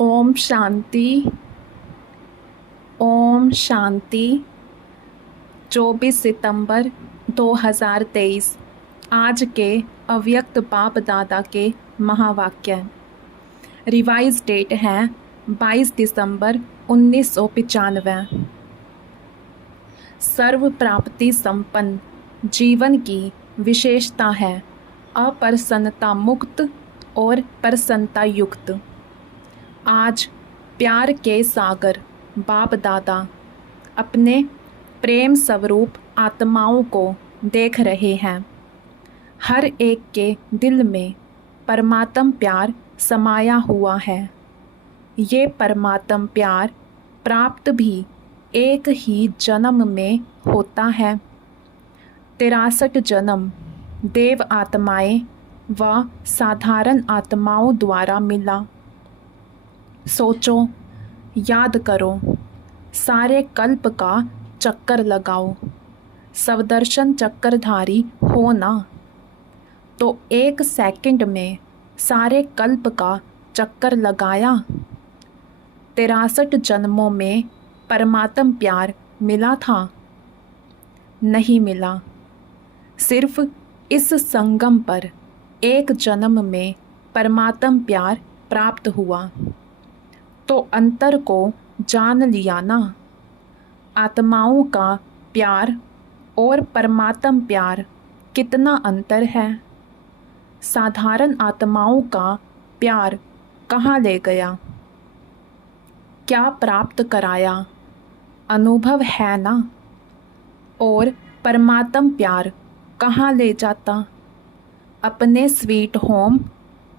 ओम शांति। ओम शांति। 24 सितंबर 2023 आज के अव्यक्त बाप दादा के महावाक्य। रिवाइज डेट है 22 दिसंबर 1995। सर्व प्राप्ति संपन्न जीवन की विशेषता है अप्रसन्नता मुक्त और प्रसन्नता युक्त। आज प्यार के सागर बाप दादा अपने प्रेम स्वरूप आत्माओं को देख रहे हैं। हर एक के दिल में परमात्म प्यार समाया हुआ है। ये परमात्म प्यार प्राप्त भी एक ही जन्म में होता है। 63 जन्म देव आत्माएं व साधारण आत्माओं द्वारा मिला। सोचो, याद करो, सारे कल्प का चक्कर लगाओ। स्वदर्शन चक्करधारी हो ना, तो 1 सेकंड में सारे कल्प का चक्कर लगाया। 63 जन्मों में परमात्म प्यार मिला था? नहीं मिला। सिर्फ इस संगम पर एक जन्म में परमात्म प्यार प्राप्त हुआ, तो अंतर को जान लिया ना। आत्माओं का प्यार और परमात्म प्यार कितना अंतर है। साधारण आत्माओं का प्यार कहाँ ले गया, क्या प्राप्त कराया, अनुभव है ना। और परमात्म प्यार कहाँ ले जाता, अपने स्वीट होम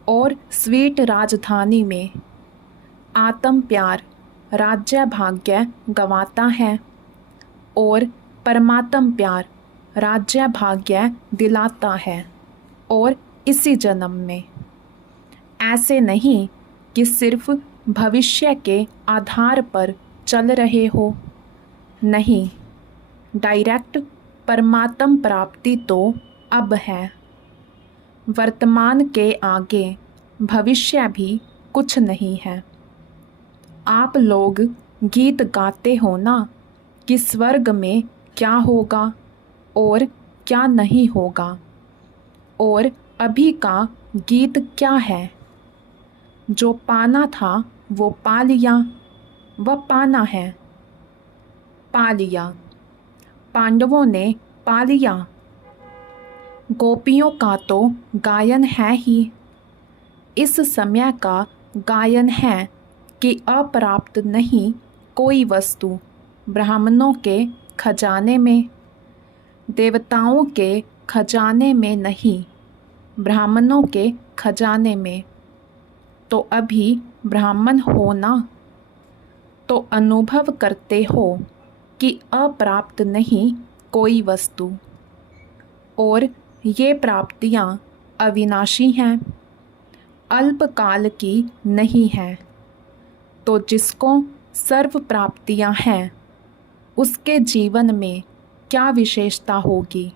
और स्वीट राजधानी में। आत्म प्यार राज्य भाग्य गंवाता है और परमात्म प्यार राज्य भाग्य दिलाता है, और इसी जन्म में। ऐसे नहीं कि सिर्फ भविष्य के आधार पर चल रहे हो। नहीं, डायरेक्ट परमात्म प्राप्ति तो अब है। वर्तमान के आगे भविष्य भी कुछ नहीं है। आप लोग गीत गाते हो ना कि स्वर्ग में क्या होगा और क्या नहीं होगा, और अभी का गीत क्या है? जो पाना था वो पा लिया, वह पाना है। पा लिया, पांडवों ने पा लिया। गोपियों का तो गायन है ही। इस समय का गायन है कि अप्राप्त नहीं कोई वस्तु ब्राह्मणों के खजाने में, देवताओं के खजाने में नहीं, ब्राह्मणों के खजाने में। तो अभी ब्राह्मण हो ना, तो अनुभव करते हो कि अप्राप्त नहीं कोई वस्तु, और ये प्राप्तियां अविनाशी हैं, अल्पकाल की नहीं हैं। तो जिसको सर्व प्राप्तियां हैं, उसके जीवन में क्या विशेषता होगी?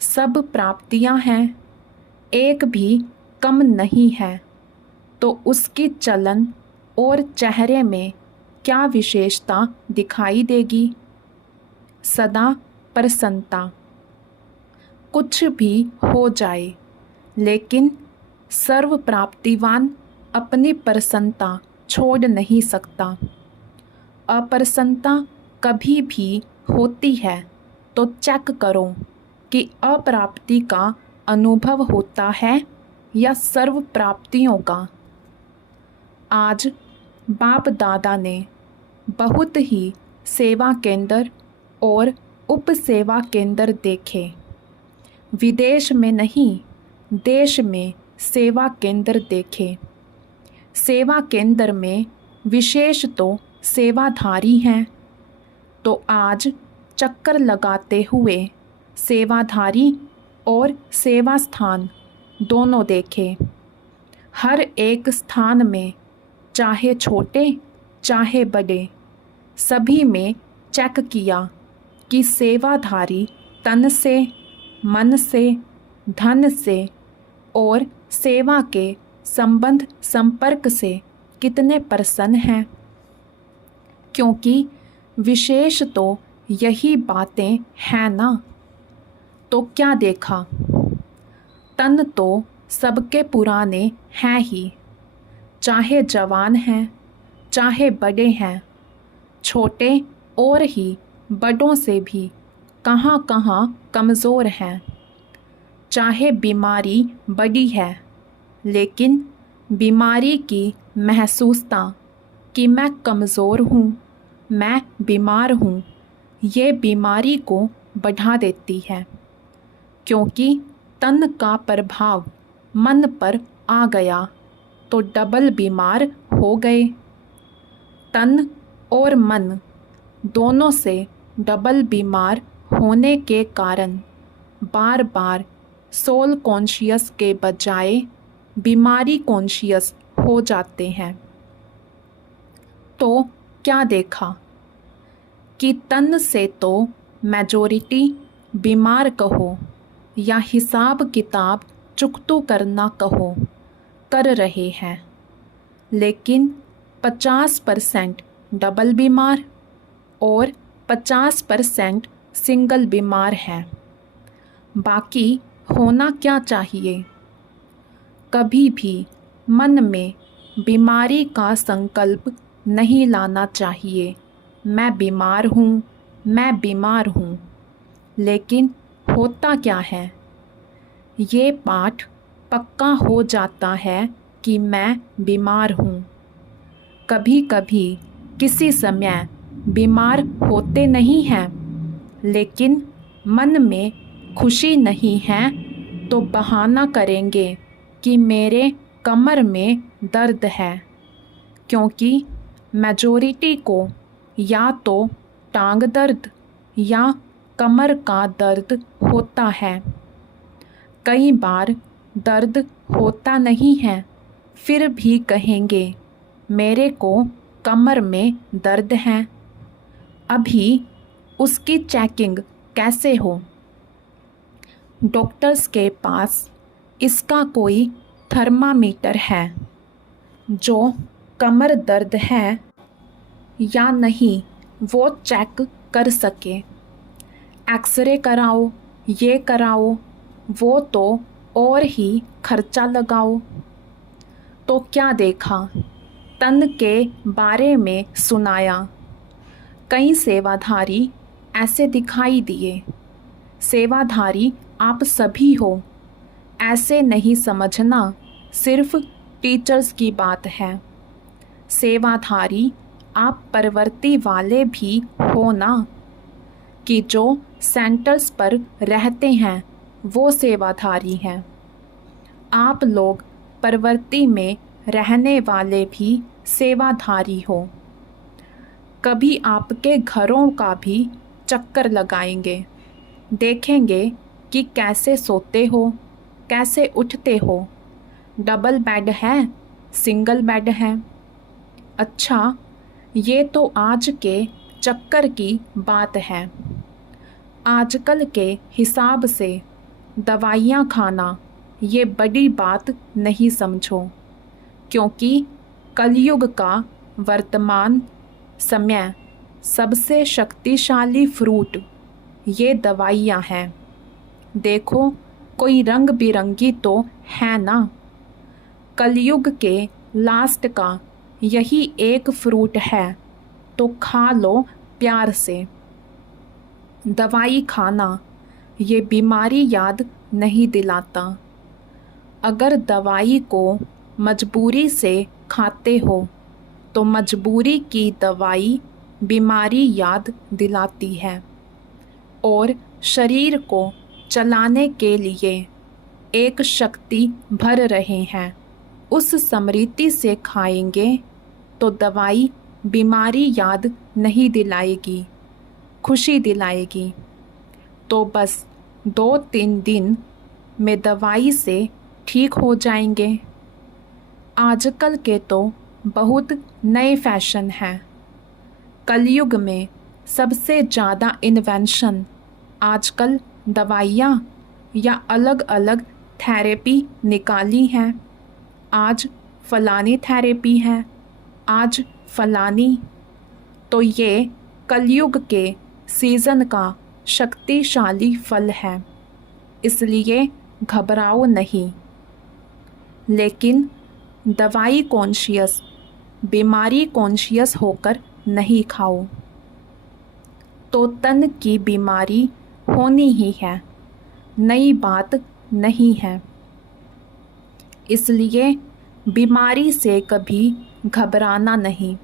सब प्राप्तियां हैं, एक भी कम नहीं है, तो उसकी चलन और चेहरे में क्या विशेषता दिखाई देगी? सदा प्रसन्नता। कुछ भी हो जाए, लेकिन सर्व प्राप्तिवान अपनी प्रसन्नता छोड़ नहीं सकता। अप्रसन्नता कभी भी होती है तो चेक करो कि अप्राप्ति का अनुभव होता है या सर्व प्राप्तियों का। आज बाप दादा ने बहुत ही सेवा केंद्र और उप सेवा केंद्र देखे। विदेश में नहीं, देश में सेवा केंद्र देखे। सेवा केंद्र में विशेष तो सेवाधारी हैं, तो आज चक्कर लगाते हुए सेवाधारी और सेवा स्थान दोनों देखे। हर एक स्थान में, चाहे छोटे चाहे बड़े, सभी में चेक किया कि सेवाधारी तन से, मन से, धन से और सेवा के संबंध संपर्क से कितने प्रसन्न हैं, क्योंकि विशेष तो यही बातें हैं ना। तो क्या देखा, तन तो सबके पुराने हैं ही, चाहे जवान हैं चाहे बड़े हैं, छोटे और ही बड़ों से भी कहाँ कहाँ कमज़ोर हैं। चाहे बीमारी बड़ी है, लेकिन बीमारी की महसूसता कि मैं कमज़ोर हूँ, मैं बीमार हूँ, ये बीमारी को बढ़ा देती है, क्योंकि तन का प्रभाव मन पर आ गया तो डबल बीमार हो गए। तन और मन दोनों से डबल बीमार होने के कारण बार बार सोल कॉन्शियस के बजाय बीमारी कॉन्शियस हो जाते हैं। तो क्या देखा कि तन से तो मेजॉरिटी बीमार कहो या हिसाब किताब चुकतू करना कहो कर रहे हैं, लेकिन 50% डबल बीमार और 50% सिंगल बीमार हैं। बाकी होना क्या चाहिए? कभी भी मन में बीमारी का संकल्प नहीं लाना चाहिए। मैं बीमार हूँ, मैं बीमार हूँ। लेकिन होता क्या है, ये पाठ पक्का हो जाता है कि मैं बीमार हूँ। कभी कभी किसी समय बीमार होते नहीं हैं, लेकिन मन में खुशी नहीं है तो बहाना करेंगे कि मेरे कमर में दर्द है, क्योंकि मेजॉरिटी को या तो टांग दर्द या कमर का दर्द होता है। कई बार दर्द होता नहीं है, फिर भी कहेंगे मेरे को कमर में दर्द है। अभी उसकी चेकिंग कैसे हो? डॉक्टर्स के पास इसका कोई थर्मामीटर है जो कमर दर्द है या नहीं वो चेक कर सके। एक्सरे कराओ, ये कराओ, वो तो और ही खर्चा लगाओ। तो क्या देखा, तन के बारे में सुनाया। कई सेवाधारी ऐसे दिखाई दिए। सेवाधारी आप सभी हो, ऐसे नहीं समझना सिर्फ टीचर्स की बात है। सेवाधारी आप प्रवृत्ति वाले भी हो ना, कि जो सेंटर्स पर रहते हैं वो सेवाधारी हैं। आप लोग प्रवृत्ति में रहने वाले भी सेवाधारी हो। कभी आपके घरों का भी चक्कर लगाएंगे, देखेंगे कि कैसे सोते हो, कैसे उठते हो, डबल बेड है, सिंगल बेड है। अच्छा, ये तो आज के चक्कर की बात है। आजकल के हिसाब से दवाइयाँ खाना ये बड़ी बात नहीं समझो, क्योंकि कलयुग का वर्तमान समय सबसे शक्तिशाली फ्रूट ये दवाइयाँ हैं। देखो, कोई रंग बिरंगी तो है ना। कलयुग के लास्ट का यही एक फ्रूट है, तो खा लो प्यार से। दवाई खाना ये बीमारी याद नहीं दिलाता। अगर दवाई को मजबूरी से खाते हो तो मजबूरी की दवाई बीमारी याद दिलाती है, और शरीर को चलाने के लिए एक शक्ति भर रहे हैं। उस स्मृति से खाएंगे तो दवाई बीमारी याद नहीं दिलाएगी, खुशी दिलाएगी। तो बस 2-3 दिन में दवाई से ठीक हो जाएंगे। आजकल के तो बहुत नए फैशन हैं। कलयुग में सबसे ज़्यादा इन्वेंशन आजकल दवाइयाँ या अलग अलग थेरेपी निकाली हैं। आज फलानी थेरेपी है, आज फलानी, तो ये कलयुग के सीज़न का शक्तिशाली फल है, इसलिए घबराओ नहीं। लेकिन दवाई कॉन्शियस, बीमारी कॉन्शियस होकर नहीं खाओ, तो तन की बीमारी होनी ही है, नई बात नहीं है। इसलिए बीमारी से कभी घबराना नहीं।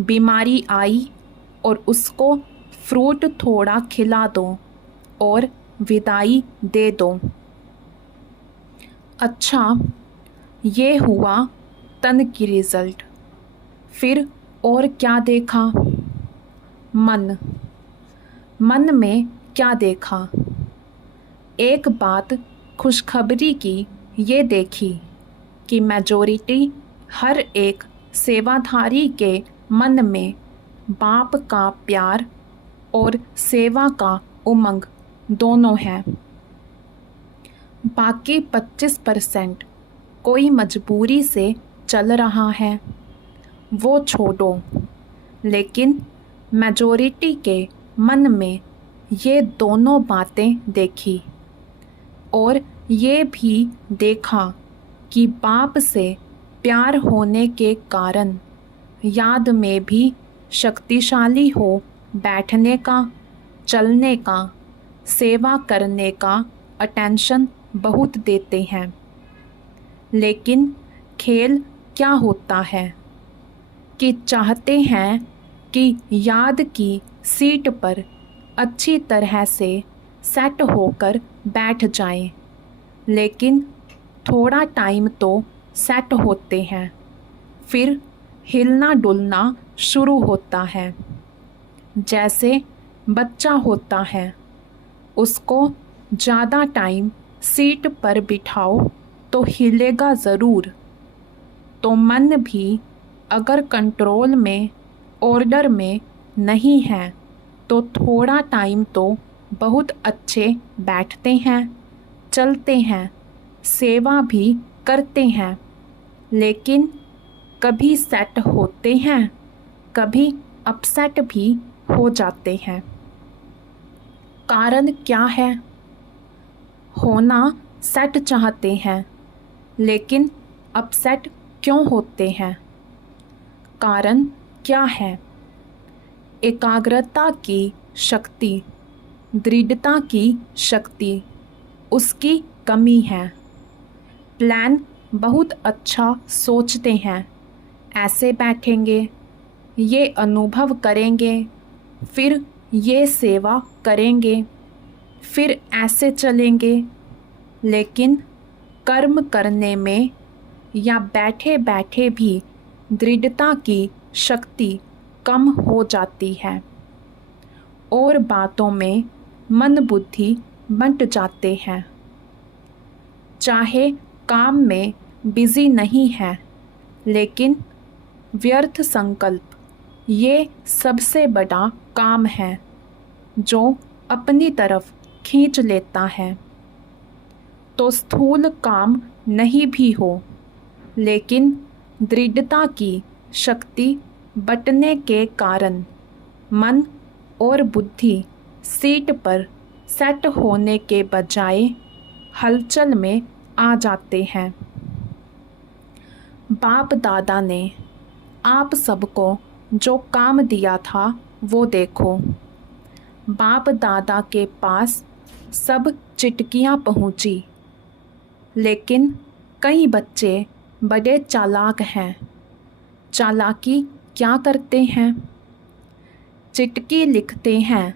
बीमारी आई और उसको फ्रूट थोड़ा खिला दो और विदाई दे दो। अच्छा, ये हुआ तन की रिज़ल्ट। फिर और क्या देखा? मन में क्या देखा? एक बात खुशखबरी की ये देखी कि मेजॉरिटी हर एक सेवाधारी के मन में बाप का प्यार और सेवा का उमंग दोनों है। बाकी 25% कोई मजबूरी से चल रहा है, वो छोड़ो। लेकिन मेजॉरिटी के मन में ये दोनों बातें देखी और ये भी देखा कि बाप से प्यार होने के कारण याद में भी शक्तिशाली हो बैठने का, चलने का, सेवा करने का अटेंशन बहुत देते हैं। लेकिन खेल क्या होता है कि चाहते हैं कि याद की सीट पर अच्छी तरह से सेट होकर बैठ जाएं, लेकिन थोड़ा टाइम तो सेट होते हैं, फिर हिलना डुलना शुरू होता है। जैसे बच्चा होता है, उसको ज़्यादा टाइम सीट पर बिठाओ तो हिलेगा ज़रूर। तो मन भी अगर कंट्रोल में, ऑर्डर में नहीं है, तो थोड़ा टाइम तो बहुत अच्छे बैठते हैं, चलते हैं, सेवा भी करते हैं, लेकिन कभी सेट होते हैं, कभी अपसेट भी हो जाते हैं। कारण क्या है? होना सेट चाहते हैं, लेकिन अपसेट क्यों होते हैं? कारण क्या है? एकाग्रता की शक्ति, दृढ़ता की शक्ति, उसकी कमी है। प्लान बहुत अच्छा सोचते हैं, ऐसे बैठेंगे, ये अनुभव करेंगे, फिर ये सेवा करेंगे, फिर ऐसे चलेंगे, लेकिन कर्म करने में या बैठे बैठे भी दृढ़ता की शक्ति कम हो जाती है और बातों में मन बुद्धि बंट जाते हैं। चाहे काम में बिजी नहीं है, लेकिन व्यर्थ संकल्प ये सबसे बड़ा काम है जो अपनी तरफ खींच लेता है। तो स्थूल काम नहीं भी हो, लेकिन दृढ़ता की शक्ति बटने के कारण मन और बुद्धि सीट पर सेट होने के बजाय हलचल में आ जाते हैं। बाप दादा ने आप सबको जो काम दिया था वो देखो। बाप दादा के पास सब चिटकियां पहुंची, लेकिन कई बच्चे बड़े चालाक हैं। चालाकी क्या करते हैं? चिटकी लिखते हैं,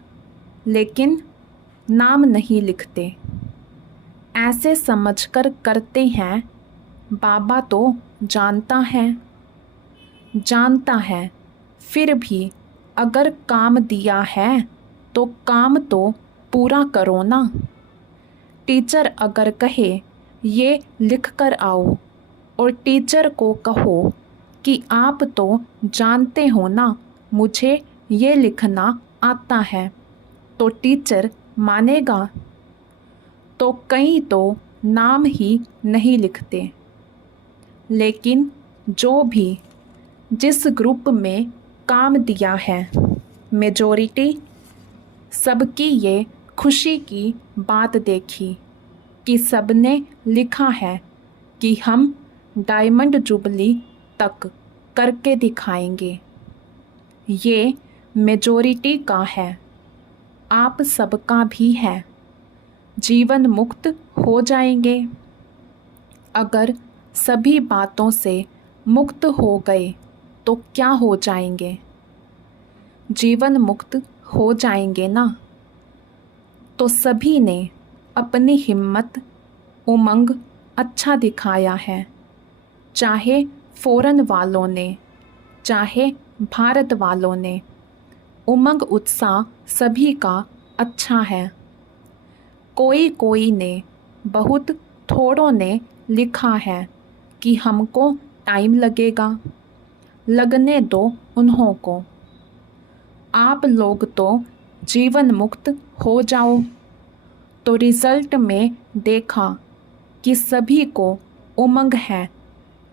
लेकिन नाम नहीं लिखते। ऐसे समझकर करते हैं बाबा तो जानता है, फिर भी अगर काम दिया है तो काम तो पूरा करो ना। टीचर अगर कहे ये लिख कर आओ और टीचर को कहो कि आप तो जानते हो ना मुझे ये लिखना आता है, तो टीचर मानेगा? तो कई तो नाम ही नहीं लिखते। लेकिन जो भी जिस ग्रुप में काम दिया है मेजॉरिटी, सबकी ये खुशी की बात देखी कि सबने लिखा है कि हम डायमंड जुबली तक करके दिखाएंगे। ये मेजॉरिटी का है, आप सबका भी है। जीवन मुक्त हो जाएंगे। अगर सभी बातों से मुक्त हो गए तो क्या हो जाएंगे? जीवन मुक्त हो जाएंगे ना। तो सभी ने अपनी हिम्मत, उमंग अच्छा दिखाया है, चाहे फॉरेन वालों ने, चाहे भारत वालों ने। उमंग उत्साह सभी का अच्छा है। कोई कोई ने, बहुत थोड़ों ने लिखा है कि हमको टाइम लगेगा। लगने दो उन्हों को। आप लोग तो जीवन मुक्त हो जाओ। तो रिज़ल्ट में देखा कि सभी को उमंग है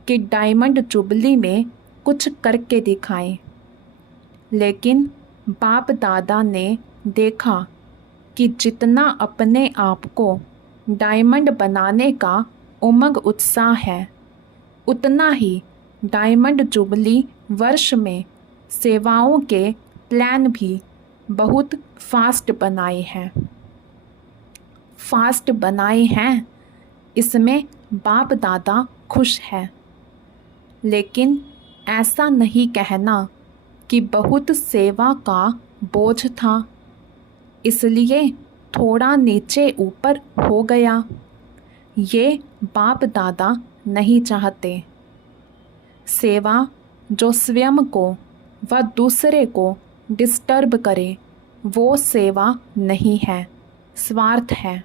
कि डायमंड जुबली में कुछ करके दिखाएं। लेकिन बाप दादा ने देखा कि जितना अपने आप को डायमंड बनाने का उमंग उत्साह है, उतना ही डायमंड जुबली वर्ष में सेवाओं के प्लान भी बहुत फास्ट बनाए हैं। इसमें बाप दादा खुश है। लेकिन ऐसा नहीं कहना कि बहुत सेवा का बोझ था, इसलिए थोड़ा नीचे ऊपर हो गया। ये बाप दादा नहीं चाहते। सेवा जो स्वयं को व दूसरे को डिस्टर्ब करे, वो सेवा नहीं है, स्वार्थ है।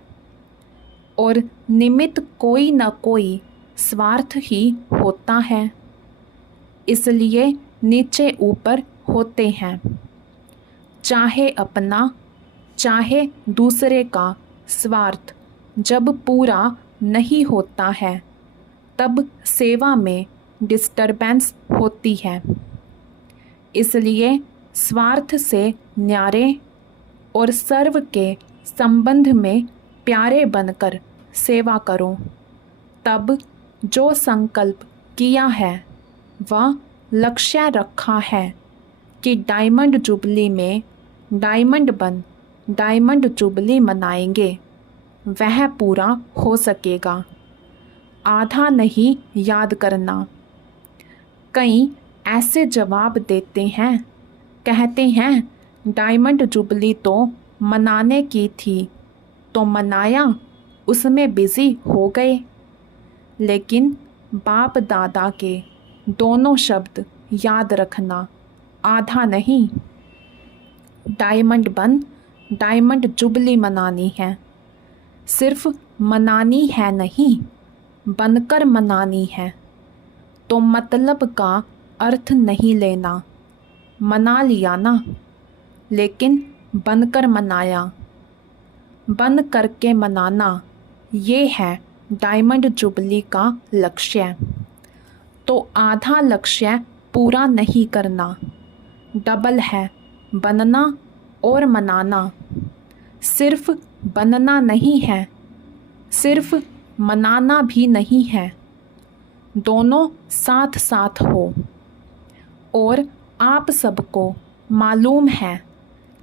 और निमित्त कोई न कोई स्वार्थ ही होता है, इसलिए नीचे ऊपर होते हैं। चाहे अपना, चाहे दूसरे का स्वार्थ जब पूरा नहीं होता है, तब सेवा में डिस्टर्बेंस होती है। इसलिए स्वार्थ से न्यारे और सर्व के संबंध में प्यारे बनकर सेवा करो। तब जो संकल्प किया है वह लक्ष्य रखा है कि डायमंड जुबली में डायमंड जुबली मनाएंगे, वह पूरा हो सकेगा। आधा नहीं याद करना। कई ऐसे जवाब देते हैं, कहते हैं डायमंड जुबली तो मनाने की थी तो मनाया, उसमें बिज़ी हो गए। लेकिन बाप दादा के दोनों शब्द याद रखना, आधा नहीं। डायमंड जुबली मनानी है। सिर्फ मनानी है नहीं, बनकर मनानी है। तो मतलब का अर्थ नहीं लेना। मना लिया ना, लेकिन बनकर मनाया। बन करके मनाना, ये है डायमंड जुबली का लक्ष्य। तो आधा लक्ष्य पूरा नहीं करना, डबल है बनना और मनाना। सिर्फ बनना नहीं है, सिर्फ मनाना भी नहीं है, दोनों साथ साथ हो। और आप सबको मालूम है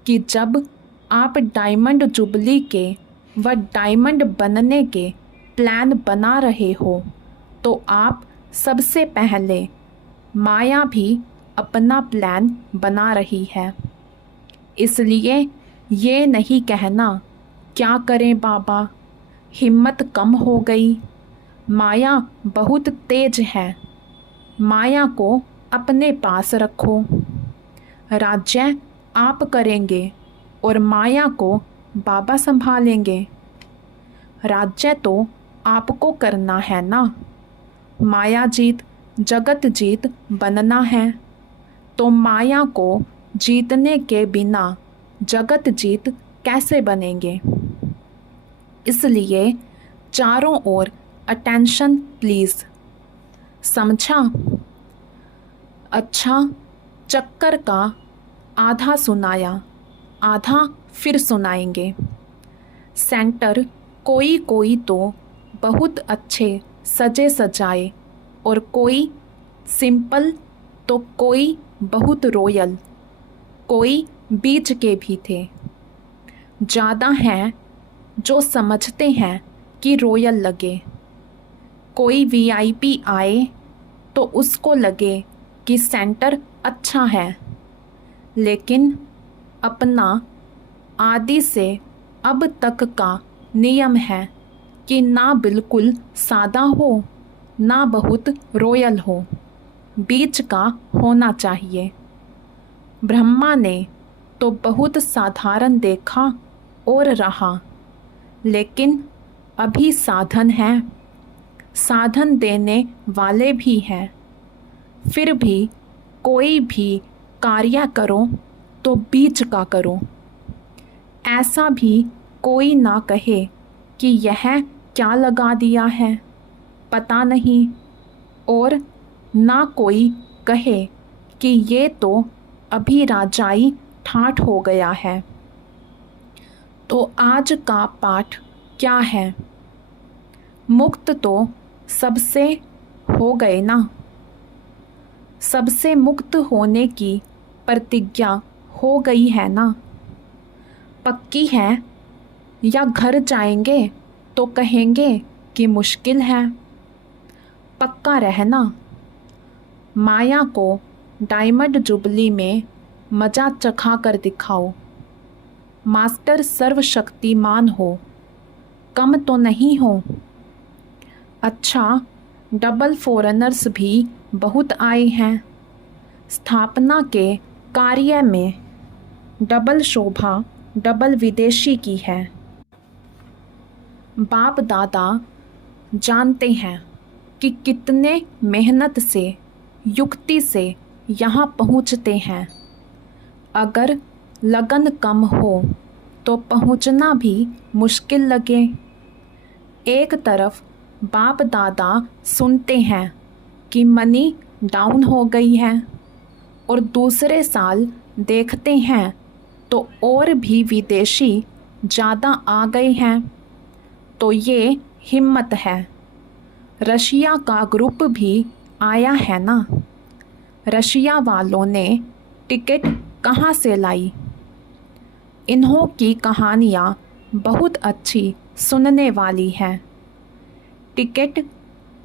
कि जब आप डायमंड जुबली के व डायमंड बनने के प्लान बना रहे हो, तो आप सबसे पहले, माया भी अपना प्लान बना रही है। इसलिए ये नहीं कहना क्या करें बाबा, हिम्मत कम हो गई, माया बहुत तेज है। माया को अपने पास रखो। राज्य आप करेंगे और माया को बाबा संभालेंगे। राज्य तो आपको करना है ना। माया जीत, जगत जीत बनना है। तो माया को जीतने के बिना जगत जीत कैसे बनेंगे? इसलिए चारों ओर अटेंशन प्लीज़। समझा? अच्छा चक्कर का आधा सुनाया, आधा फिर सुनाएंगे। सेंटर कोई कोई तो बहुत अच्छे सजे सजाए और कोई सिंपल तो कोई बहुत रॉयल, कोई बीच के भी थे। ज़्यादा हैं जो समझते हैं कि रॉयल लगे, कोई वीआईपी आए तो उसको लगे कि सेंटर अच्छा है, लेकिन अपना आदि से अब तक का नियम है कि ना बिल्कुल सादा हो ना बहुत रॉयल हो, बीच का होना चाहिए। ब्रह्मा ने तो बहुत साधारण देखा और रहा, लेकिन अभी साधन है, साधन देने वाले भी हैं। फिर भी कोई भी कार्य करो तो बीच का करो। ऐसा भी कोई ना कहे कि यह क्या लगा दिया है, पता नहीं, और ना कोई कहे कि ये तो अभी राजाई ठाठ हो गया है। तो आज का पाठ क्या है? मुक्त तो सबसे हो गए ना। सबसे मुक्त होने की प्रतिज्ञा हो गई है ना। पक्की है या घर जाएंगे तो कहेंगे कि मुश्किल है। पक्का रहना। माया को डायमंड जुबली में मजा चखा कर दिखाओ। मास्टर सर्वशक्तिमान हो, कम तो नहीं हो। अच्छा डबल फॉरेनर्स भी बहुत आए हैं। स्थापना के कार्य में डबल शोभा डबल विदेशी की है। बाप दादा जानते हैं कि कितने मेहनत से युक्ति से यहाँ पहुँचते हैं। अगर लगन कम हो तो पहुँचना भी मुश्किल लगे। एक तरफ बाप दादा सुनते हैं कि मनी डाउन हो गई है और दूसरे साल देखते हैं तो और भी विदेशी ज़्यादा आ गए हैं। तो ये हिम्मत है। रशिया का ग्रुप भी आया है ना। रशिया वालों ने टिकट कहाँ से लाई? इन्हों की कहानियाँ बहुत अच्छी सुनने वाली हैं। टिकट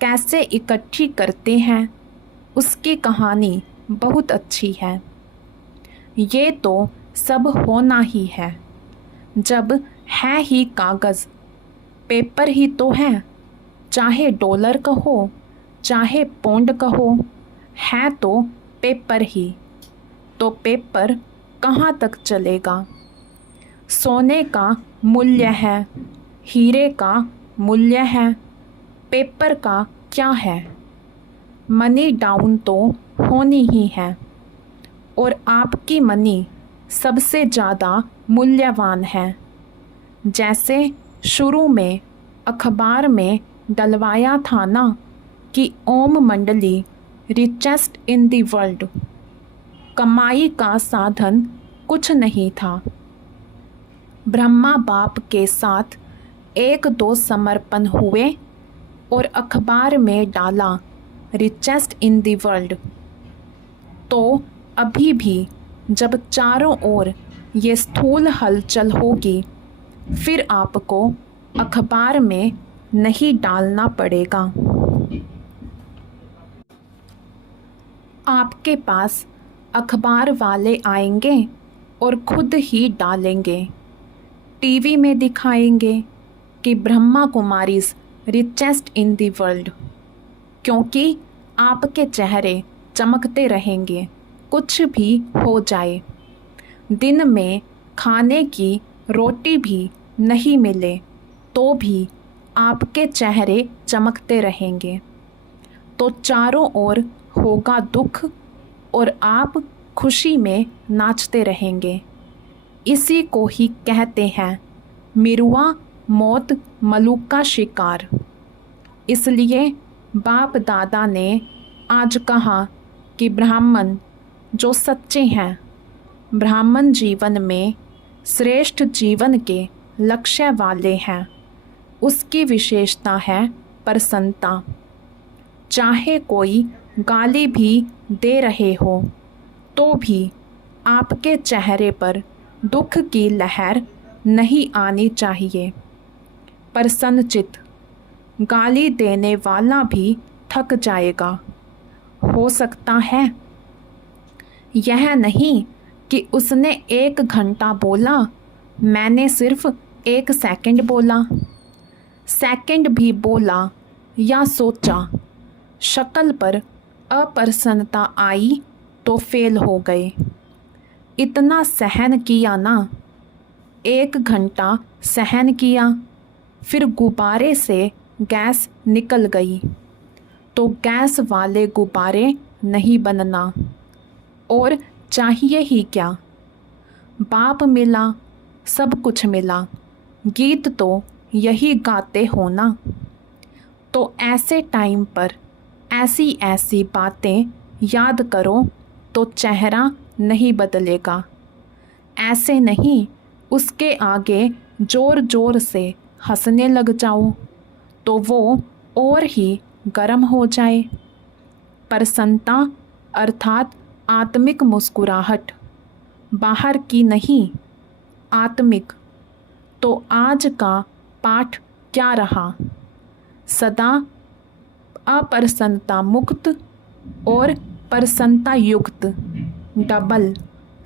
कैसे इकट्ठी करते हैं उसकी कहानी बहुत अच्छी है। ये तो सब होना ही है। जब है ही कागज़, पेपर ही तो है, चाहे डॉलर का हो चाहे पौंड का हो, है तो पेपर ही। तो पेपर कहाँ तक चलेगा? सोने का मूल्य है, हीरे का मूल्य है, पेपर का क्या है? मनी डाउन तो होनी ही है और आपकी मनी सबसे ज़्यादा मूल्यवान है। जैसे शुरू में अखबार में डलवाया था ना कि ओम मंडली रिचेस्ट इन द वर्ल्ड। कमाई का साधन कुछ नहीं था। ब्रह्मा बाप के साथ एक दो समर्पण हुए और अखबार में डाला रिचेस्ट इन द वर्ल्ड। तो अभी भी जब चारों ओर ये स्थूल हलचल होगी, फिर आपको अखबार में नहीं डालना पड़ेगा। आपके पास अखबार वाले आएंगे और खुद ही डालेंगे। टीवी में दिखाएंगे कि Brahma Kumaris richest in the world, क्योंकि आपके चेहरे चमकते रहेंगे कुछ भी हो जाए। दिन में खाने की रोटी भी नहीं मिले तो भी आपके चेहरे चमकते रहेंगे। तो चारों ओर होगा दुख और आप खुशी में नाचते रहेंगे। इसी को ही कहते हैं मिरुआ मौत मलूक का शिकार। इसलिए बाप दादा ने आज कहा कि ब्राह्मण जो सच्चे हैं, ब्राह्मण जीवन में श्रेष्ठ जीवन के लक्ष्य वाले हैं, उसकी विशेषता है प्रसन्नता। चाहे कोई गाली भी दे रहे हो तो भी आपके चेहरे पर दुख की लहर नहीं आनी चाहिए। प्रसन्नचित्त गाली देने वाला भी थक जाएगा। हो सकता है यह नहीं कि उसने 1 घंटा बोला, मैंने सिर्फ 1 सेकंड बोला। सेकंड भी बोला या सोचा, शक्ल पर अप्रसन्नता आई तो फेल हो गए। इतना सहन किया ना, 1 घंटा सहन किया, फिर गुब्बारे से गैस निकल गई तो गैस वाले गुब्बारे नहीं बनना। और चाहिए ही क्या? बाप मिला, सब कुछ मिला, गीत तो यही गाते हो ना। तो ऐसे टाइम पर ऐसी ऐसी बातें याद करो तो चेहरा नहीं बदलेगा। ऐसे नहीं उसके आगे ज़ोर ज़ोर से हंसने लग जाओ तो वो और ही गर्म हो जाए। प्रसन्नता अर्थात आत्मिक मुस्कुराहट, बाहर की नहीं, आत्मिक। तो आज का पाठ क्या रहा? सदा अप्रसन्नता मुक्त और प्रसन्नता युक्त, डबल।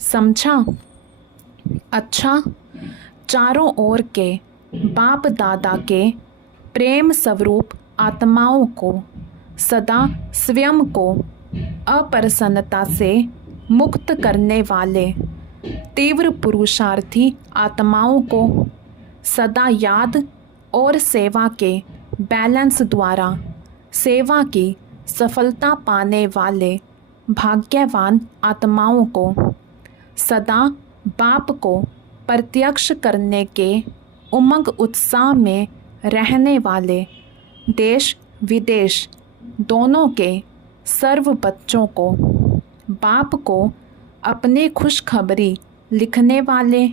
समझा? अच्छा, चारों ओर के बाप दादा के प्रेम स्वरूप आत्माओं को सदा स्वयं को अप्रसन्नता से मुक्त करने वाले तीव्र पुरुषार्थी आत्माओं को सदा याद और सेवा के बैलेंस द्वारा सेवा की सफलता पाने वाले भाग्यवान आत्माओं को सदा बाप को प्रत्यक्ष करने के उमंग उत्साह में रहने वाले देश विदेश दोनों के सर्व बच्चों को बाप को अपनी खुशखबरी लिखने वाले,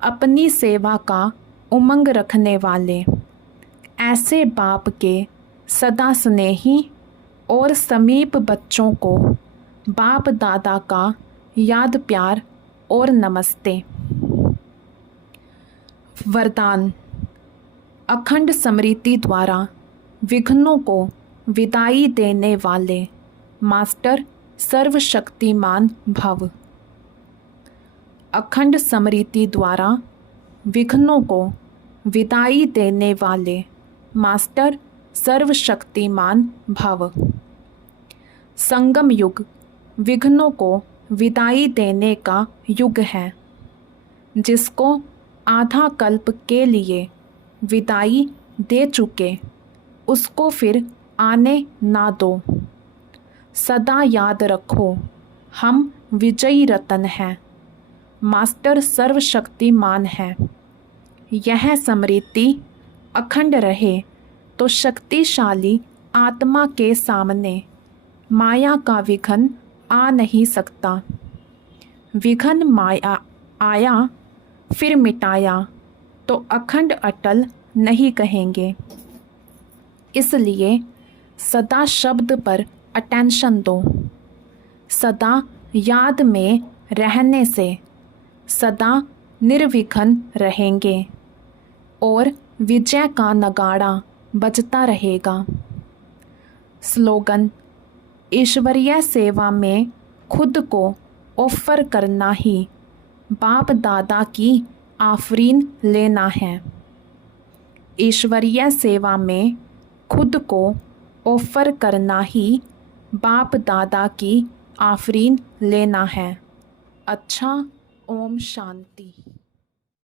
अपनी सेवा का उमंग रखने वाले, ऐसे बाप के सदा स्नेही और समीप बच्चों को बाप दादा का याद प्यार और नमस्ते। वरदान। अखंड स्मृति द्वारा विघ्नों को विदाई देने वाले मास्टर सर्वशक्तिमान भव। अखंड स्मृति द्वारा विघ्नों को विदाई देने वाले मास्टर सर्वशक्तिमान भव। संगम युग विघ्नों को विदाई देने का युग है। जिसको आधा कल्प के लिए विदाई दे चुके उसको फिर आने ना दो। सदा याद रखो, हम विजयी रतन हैं, मास्टर सर्वशक्तिमान है। यह स्मृति अखंड रहे तो शक्तिशाली आत्मा के सामने माया का विघ्न आ नहीं सकता। विघ्न माया आया फिर मिटाया तो अखंड अटल नहीं कहेंगे। इसलिए सदा शब्द पर अटेंशन दो। सदा याद में रहने से सदा निर्विघ्न रहेंगे और विजय का नगाड़ा बजता रहेगा। स्लोगन। ईश्वरीय सेवा में खुद को ऑफर करना ही बाप दादा की आफरीन लेना है। ईश्वरीय सेवा में खुद को ऑफर करना ही बाप दादा की आफरीन लेना है। अच्छा, ओम शांति।